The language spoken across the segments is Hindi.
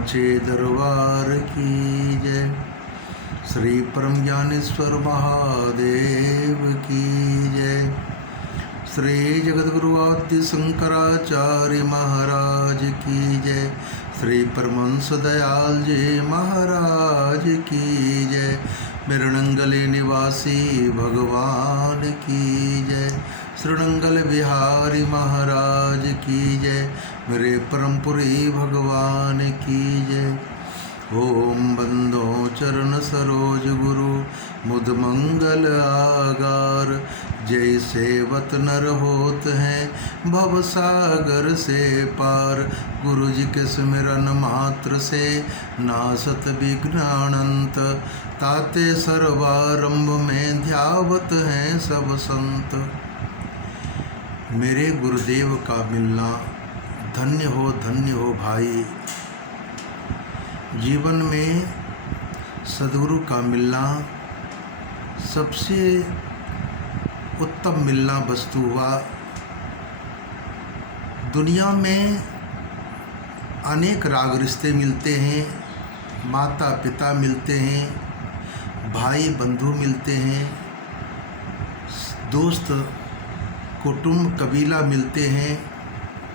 साचे दरबार की जय। श्री परम ज्ञानेश्वर महादेव की जय। श्री जगद्गुरु आदि शंकराचार्य महाराज की जय। श्री परमहंस दयाल जी महाराज की जय। मृणंगले निवासी भगवान की जय। श्रृणंगल बिहारी महाराज की जय। मेरे परमपुरी भगवान की जय। ओम बंदो चरण सरोज गुरु मुद मंगल आगार। जय सेवत नर होत हैं भव सागर से पार। गुरु जी के स्मरण मात्र से नासत विघ्नानंत। ताते सर्वारंभ में ध्यावत हैं सब संत। मेरे गुरुदेव का मिलना धन्य हो भाई। जीवन में सद्गुरु का मिलना सबसे उत्तम मिलना वस्तु हुआ। दुनिया में अनेक राग रिश्ते मिलते हैं, माता पिता मिलते हैं, भाई बंधु मिलते हैं, दोस्त कुटुंब कबीला मिलते हैं,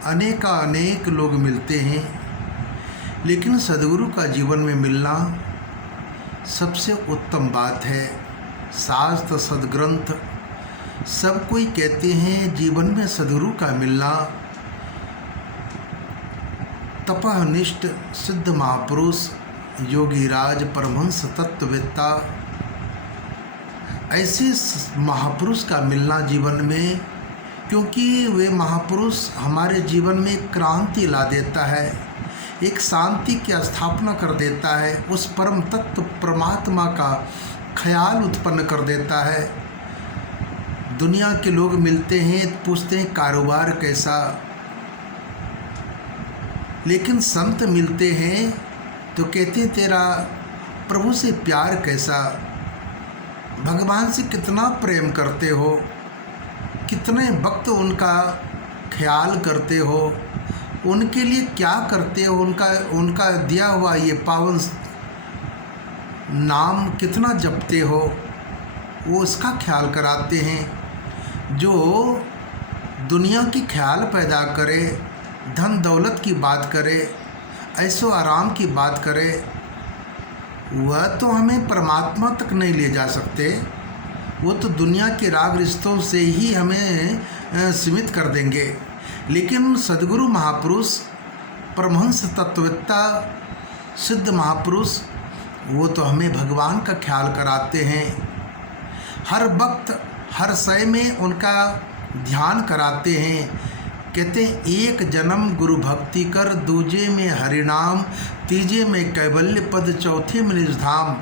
अनेक लोग मिलते हैं। लेकिन सद्गुरु का जीवन में मिलना सबसे उत्तम बात है। शास्त्र सद्ग्रंथ सब कोई कहते हैं जीवन में सद्गुरु का मिलना तपनिष्ठ सिद्ध महापुरुष योगीराज परमहंस तत्ववेत्ता ऐसे महापुरुष का मिलना जीवन में, क्योंकि वे महापुरुष हमारे जीवन में क्रांति ला देता है, एक शांति की स्थापना कर देता है, उस परम तत्व परमात्मा का ख्याल उत्पन्न कर देता है। दुनिया के लोग मिलते हैं, पूछते हैं कारोबार कैसा, लेकिन संत मिलते हैं तो कहते हैं तेरा प्रभु से प्यार कैसा, भगवान से कितना प्रेम करते हो, कितने वक्त उनका ख्याल करते हो, उनके लिए क्या करते हो, उनका दिया हुआ ये पावन नाम कितना जपते हो, वो उसका ख्याल कराते हैं। जो दुनिया की ख्याल पैदा करे, धन दौलत की बात करे, ऐशो आराम की बात करे, वह तो हमें परमात्मा तक नहीं ले जा सकते। वो तो दुनिया के राग रिश्तों से ही हमें सीमित कर देंगे। लेकिन सद्गुरु महापुरुष परमहंस तत्ववेत्ता सिद्ध महापुरुष वो तो हमें भगवान का ख्याल कराते हैं। हर वक्त हर समय में उनका ध्यान कराते हैं। कहते हैं एक जन्म गुरु भक्ति कर, दूजे में हरिनाम, तीजे में कैवल्य पद, चौथे में निजधाम।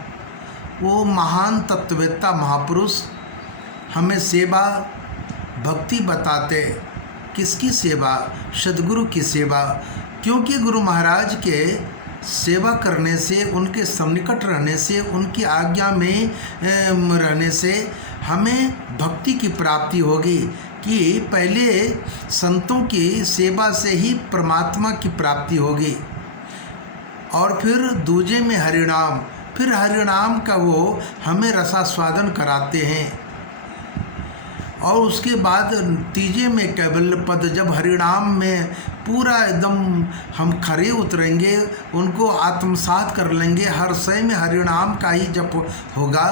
वो महान तत्ववेत्ता महापुरुष हमें सेवा भक्ति बताते। किसकी सेवा? सद्गुरु की सेवा। क्योंकि गुरु महाराज के सेवा करने से, उनके सन्निकट रहने से, उनकी आज्ञा में रहने से हमें भक्ति की प्राप्ति होगी। कि पहले संतों की सेवा से ही परमात्मा की प्राप्ति होगी, और फिर दूजे में हरिनाम, फिर हरिनाम का वो हमें रसास्वादन कराते हैं, और उसके बाद तीजे में कैवल्य पद। जब हरिनाम में पूरा एकदम हम खरे उतरेंगे, उनको आत्मसात कर लेंगे, हर समय में हरिनाम का ही जप होगा,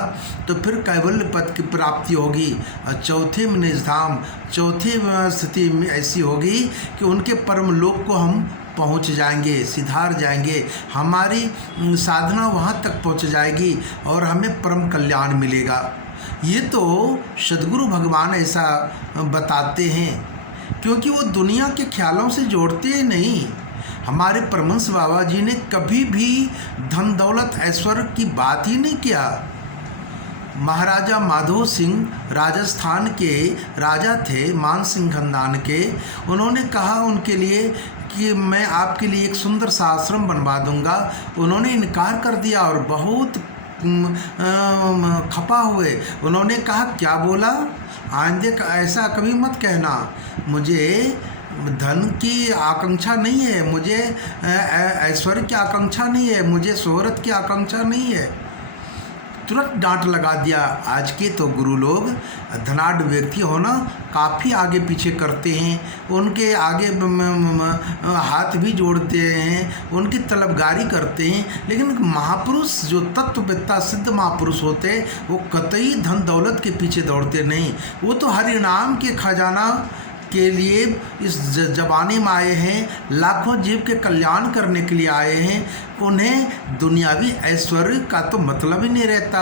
तो फिर कैवल्य पद की प्राप्ति होगी। और चौथे में निजधाम, चौथी स्थिति में ऐसी होगी कि उनके परम लोक को हम पहुंच जाएंगे, सिधार जाएंगे, हमारी साधना वहां तक पहुंच जाएगी और हमें परम कल्याण मिलेगा। ये तो सद्गुरु भगवान ऐसा बताते हैं, क्योंकि वो दुनिया के ख्यालों से जोड़ते ही नहीं। हमारे परमहंस बाबा जी ने कभी भी धन दौलत ऐश्वर्य की बात ही नहीं किया। महाराजा माधो सिंह राजस्थान के राजा थे, मान सिंह खानदान के। उन्होंने कहा उनके लिए कि मैं आपके लिए एक सुंदर सा आश्रम बनवा दूंगा। उन्होंने इनकार कर दिया और बहुत खपा हुए। उन्होंने कहा क्या बोला, आइंदे ऐसा कभी मत कहना, मुझे धन की आकांक्षा नहीं है, मुझे ऐश्वर्य की आकांक्षा नहीं है, मुझे शोहरत की आकांक्षा नहीं है। तुरंत डांट लगा दिया। आज के तो गुरु लोग धनाढ़ व्यक्ति होना काफ़ी आगे पीछे करते हैं, उनके आगे हाथ भी जोड़ते हैं, उनकी तलबगारी करते हैं। लेकिन महापुरुष जो तत्ववेत्ता सिद्ध महापुरुष होते वो कतई धन दौलत के पीछे दौड़ते नहीं। वो तो हरिनाम के खजाना के लिए इस जमाने में आए हैं, लाखों जीव के कल्याण करने के लिए आए हैं। उन्हें दुनियावी ऐश्वर्य का तो मतलब ही नहीं रहता।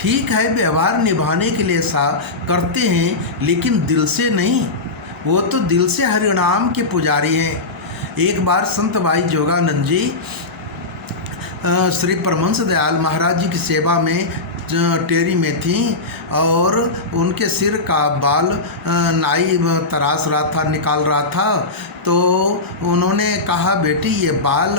ठीक है, व्यवहार निभाने के लिए ऐसा करते हैं, लेकिन दिल से नहीं। वो तो दिल से हरिनाम के पुजारी हैं। एक बार संत भाई जोगानंद जी श्री परमहंस दयाल महाराज जी की सेवा में टेरी में थी और उनके सिर का बाल नाई तराश रहा था, निकाल रहा था। तो उन्होंने कहा, बेटी ये बाल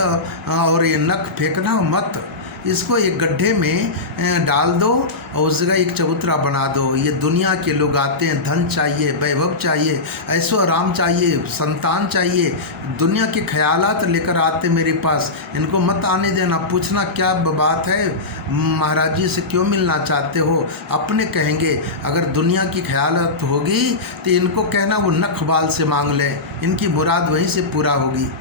और ये नख फेंकना मत, इसको एक गड्ढे में डाल दो और उस जगह एक चबूतरा बना दो। ये दुनिया के लोग आते हैं, धन चाहिए, वैभव चाहिए, ऐशो आराम चाहिए, संतान चाहिए, दुनिया के ख्यालात लेकर आते मेरे पास। इनको मत आने देना। पूछना क्या बात है, महाराज जी से क्यों मिलना चाहते हो? अपने कहेंगे। अगर दुनिया की ख्यालात होगी तो इनको कहना वो नख बाल से मांग लें, इनकी मुराद वहीं से पूरा होगी।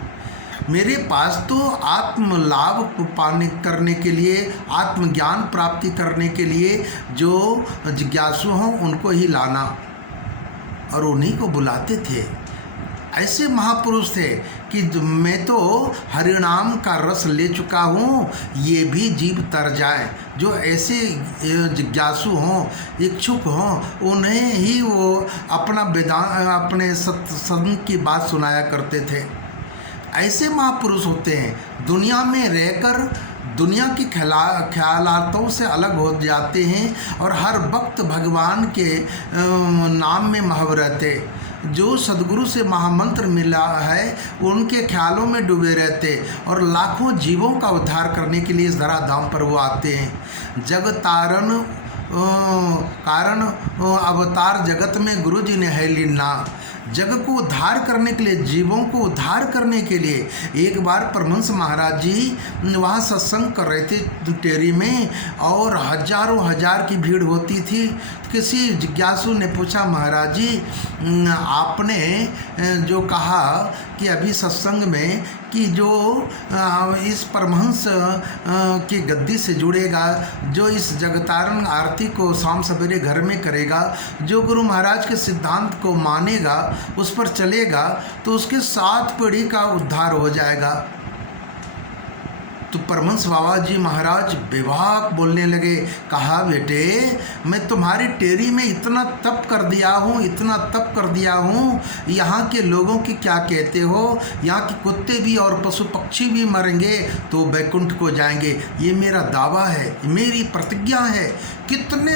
मेरे पास तो आत्म लाभ पाने करने के लिए, आत्मज्ञान प्राप्ति करने के लिए जो जिज्ञासु हों उनको ही लाना, और उन्हीं को बुलाते थे। ऐसे महापुरुष थे कि मैं तो हरिनाम का रस ले चुका हूँ, ये भी जीव तर जाए। जो ऐसे जिज्ञासु हों, इच्छुक हों, उन्हें ही वो अपना वेदांत, अपने सत्संग की बात सुनाया करते थे। ऐसे महापुरुष होते हैं। दुनिया में रहकर दुनिया की ख्यालातों से अलग हो जाते हैं और हर वक्त भगवान के नाम में महव रहते। जो सदगुरु से महामंत्र मिला है उनके ख्यालों में डूबे रहते और लाखों जीवों का उद्धार करने के लिए इस धराधाम पर वो आते हैं। जगतारण कारण अवतार जगत में गुरु जी ने है लीना। जग को उद्धार करने के लिए, जीवों को उद्धार करने के लिए एक बार परमहंस महाराज जी वहाँ सत्संग कर रहे थे टेरी में, और हजारों हजार की भीड़ होती थी। किसी जिज्ञासु ने पूछा, महाराज जी आपने जो कहा कि अभी सत्संग में कि जो इस परमहंस की गद्दी से जुड़ेगा, जो इस जगतारण आरती को शाम सवेरे घर में करेगा, जो गुरु महाराज के सिद्धांत को मानेगा, उस पर चलेगा, तो उसके 7 पीढ़ी का उद्धार हो जाएगा। तो परमहंस बाबा जी महाराज बेबाक बोलने लगे। कहा, बेटे मैं तुम्हारी टेरी में इतना तप कर दिया हूँ, इतना तप कर दिया हूँ, यहाँ के लोगों की क्या कहते हो? यहाँ के कुत्ते भी और पशु पक्षी भी मरेंगे तो बैकुंठ को जाएंगे। ये मेरा दावा है, मेरी प्रतिज्ञा है। कितने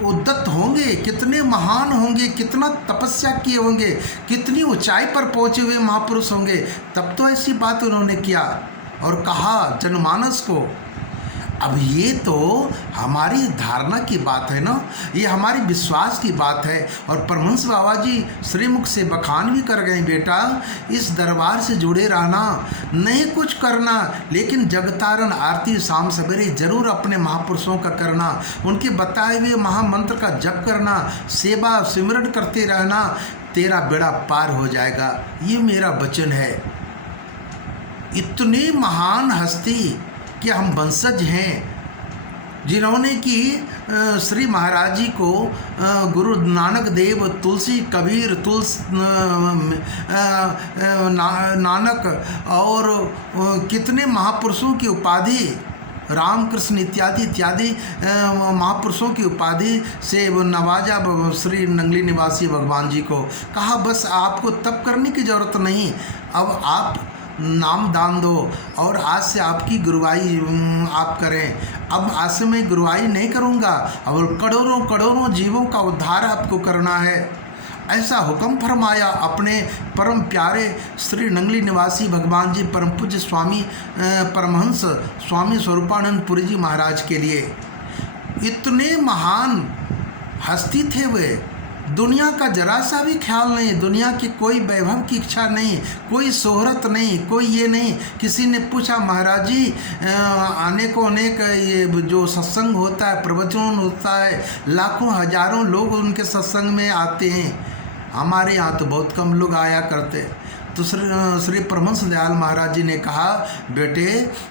उद्दत होंगे, कितने महान होंगे, कितना तपस्या किए होंगे, कितनी ऊंचाई पर पहुँचे हुए महापुरुष होंगे, तब तो ऐसी बात उन्होंने किया और कहा जनमानस को। अब ये तो हमारी धारणा की बात है ना, ये हमारी विश्वास की बात है। और परमहंस बाबा जी श्रीमुख से बखान भी कर गए, बेटा इस दरबार से जुड़े रहना, नहीं कुछ करना, लेकिन जगतारण आरती शाम सवेरे जरूर अपने महापुरुषों का करना, उनके बताए हुए महामंत्र का जप करना, सेवा सिमरन करते रहना, तेरा बेड़ा पार हो जाएगा। ये मेरा वचन है। इतनी महान हस्ती कि हम वंशज हैं जिन्होंने कि श्री महाराज जी को गुरु नानक देव, तुलसी कबीर, नानक और कितने महापुरुषों की उपाधि, रामकृष्ण इत्यादि इत्यादि महापुरुषों की उपाधि से नवाजा श्री नंगली निवासी भगवान जी को। कहा बस आपको तप करने की ज़रूरत नहीं, अब आप नाम दान दो और आज से आपकी गुरुवाई आप करें। अब आज से मैं गुरुवाई नहीं करूँगा, अब करोड़ों करोड़ों जीवों का उद्धार आपको करना है। ऐसा हुक्म फरमाया अपने परम प्यारे श्री नंगली निवासी भगवान जी परम पूज्य स्वामी परमहंस स्वामी स्वरूपानंद पुरी जी महाराज के लिए। इतने महान हस्ती थे वे, दुनिया का जरा सा भी ख्याल नहीं, दुनिया की कोई वैभव की इच्छा नहीं, कोई शोहरत नहीं, कोई ये नहीं। किसी ने पूछा महाराज जी अनेक ये जो सत्संग होता है, प्रवचन होता है, लाखों हजारों लोग उनके सत्संग में आते हैं, हमारे यहाँ तो बहुत कम लोग आया करते। तो श्री परमहंस दयाल महाराज जी ने कहा बेटे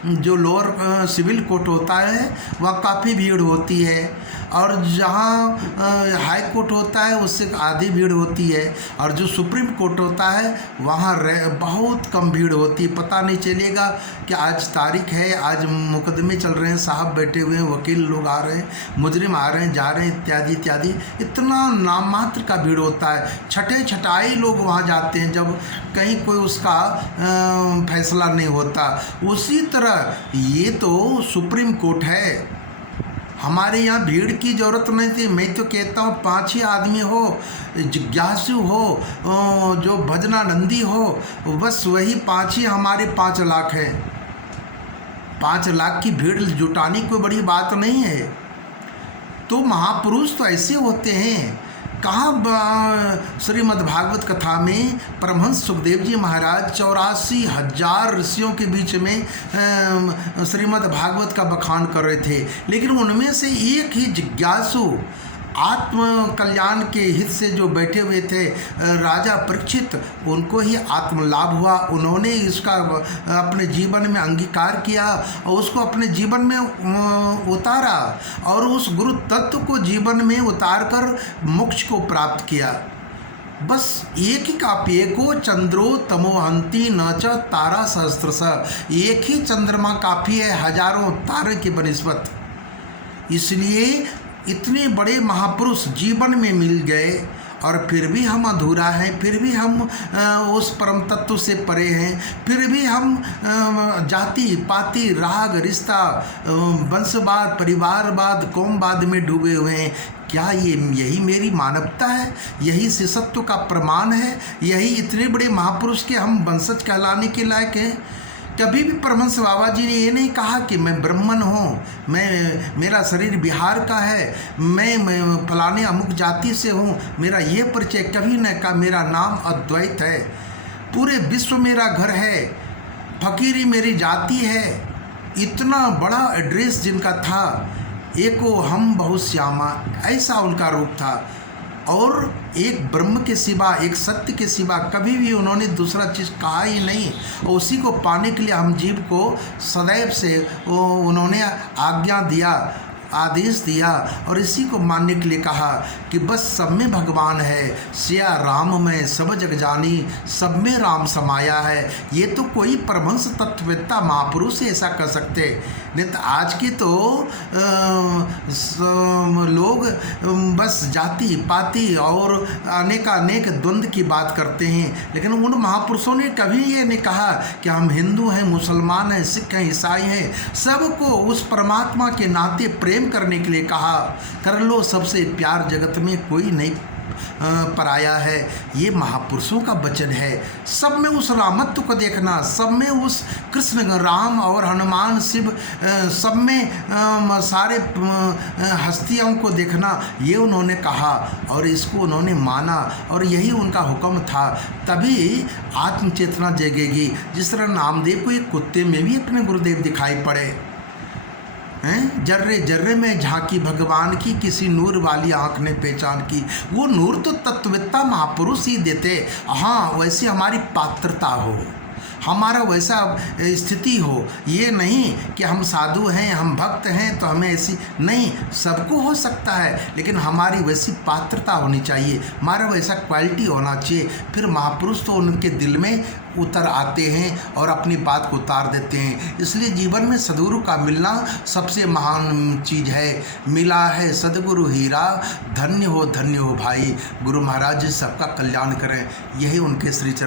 जो लोअर सिविल कोर्ट होता है वह काफ़ी भीड़ होती है, और जहाँ हाई कोर्ट होता है उससे आधी भीड़ होती है, और जो सुप्रीम कोर्ट होता है वहाँ बहुत कम भीड़ होती है। पता नहीं चलेगा कि आज तारीख है, आज मुकदमे चल रहे हैं, साहब बैठे हुए हैं, वकील लोग आ रहे हैं, मुजरिम आ रहे हैं, जा रहे हैं, इत्यादि इत्यादि। इतना नाम मात्र का भीड़ होता है। छठे छटाई लोग वहाँ जाते हैं जब कहीं कोई उसका फैसला नहीं होता। उसी तरह ये तो सुप्रीम कोर्ट है, हमारे यहाँ भीड़ की ज़रूरत नहीं थी। मैं तो कहता हूँ 5 ही आदमी हो, जिज्ञासु हो, जो भजनानंदी हो, बस वही 5 ही हमारे 5 लाख है। 5 लाख की भीड़ जुटानी कोई बड़ी बात नहीं है। तो महापुरुष तो ऐसे होते हैं। कहाँ श्रीमद् भागवत कथा में परमहंस सुखदेव जी महाराज 84,000 ऋषियों के बीच में श्रीमद् भागवत का बखान कर रहे थे, लेकिन उनमें से एक ही जिज्ञासु आत्म कल्याण के हित से जो बैठे हुए थे राजा परीक्षित, उनको ही आत्म लाभ हुआ। उन्होंने इसका अपने जीवन में अंगीकार किया और उसको अपने जीवन में उतारा, और उस गुरु तत्व को जीवन में उतार कर मोक्ष को प्राप्त किया। बस एक ही काव्य को चंद्रो तमोहंती न च तारा सहस्त्रश, एक ही चंद्रमा काफ़ी है हजारों तारे की बनिस्बत। इसलिए इतने बड़े महापुरुष जीवन में मिल गए और फिर भी हम अधूरा हैं, फिर भी हम उस परम तत्व से परे हैं, फिर भी हम जाति पाति राग रिश्ता वंशवाद परिवारवाद कौमवाद में डूबे हुए हैं। क्या यही मेरी मानवता है? यही शिष्यत्व का प्रमाण है? यही इतने बड़े महापुरुष के हम वंशज कहलाने के लायक हैं? कभी भी परमहंस बाबा जी ने ये नहीं कहा कि मैं ब्राह्मण हूँ, मेरा शरीर बिहार का है, मैं फलाने अमुक जाति से हूँ, मेरा ये परिचय कभी न कहा। मेरा नाम अद्वैत है, पूरे विश्व मेरा घर है, फकीरी मेरी जाति है। इतना बड़ा एड्रेस जिनका था, एको हम बहु श्यामा, ऐसा उनका रूप था। और एक ब्रह्म के सिवा, एक सत्य के सिवा कभी भी उन्होंने दूसरा चीज़ कहा ही नहीं। और उसी को पाने के लिए हम जीव को सदैव से उन्होंने आज्ञा दिया, आदेश दिया, और इसी को मानने के लिए कहा कि बस सब में भगवान है, सिया राम में सब जग जानी, सब में राम समाया है। ये तो कोई परमहंस तत्ववेत्ता महापुरुष ऐसा कर सकते, नहीं तो आज के तो लोग बस जाति पाति और अनेक द्वंद्व की बात करते हैं। लेकिन उन महापुरुषों ने कभी ये नहीं कहा कि हम हिंदू हैं, मुसलमान हैं, सिख हैं, ईसाई हैं, सबको उस परमात्मा के नाते प्रेम करने के लिए कहा। कर लो सबसे प्यार, जगत में कोई नहीं पराया है। ये महापुरुषों का वचन है। सब में उस रामत्व को देखना, सब में उस कृष्ण राम और हनुमान शिव, सब में सारे हस्तियों को देखना, ये उन्होंने कहा और इसको उन्होंने माना, और यही उनका हुक्म था। तभी आत्मचेतना जगेगी। जिस तरह नामदेव को एक कुत्ते में भी अपने गुरुदेव दिखाई पड़े हैं, जर्रे जर्रे में झांकी भगवान की, किसी नूर वाली आंख ने पहचान की। वो नूर तो तत्ववेत्ता महापुरुष ही देते। हाँ, वैसे हमारी पात्रता हो, हमारा वैसा स्थिति हो। ये नहीं कि हम साधु हैं, हम भक्त हैं तो हमें ऐसी नहीं, सबको हो सकता है, लेकिन हमारी वैसी पात्रता होनी चाहिए, हमारा वैसा क्वालिटी होना चाहिए। फिर महापुरुष तो उनके दिल में उतर आते हैं और अपनी बात को उतार देते हैं। इसलिए जीवन में सदगुरु का मिलना सबसे महान चीज़ है। मिला है सदगुरु हीरा, धन्य हो भाई। गुरु महाराज जी सबका कल्याण करें, यही उनके श्री चरण।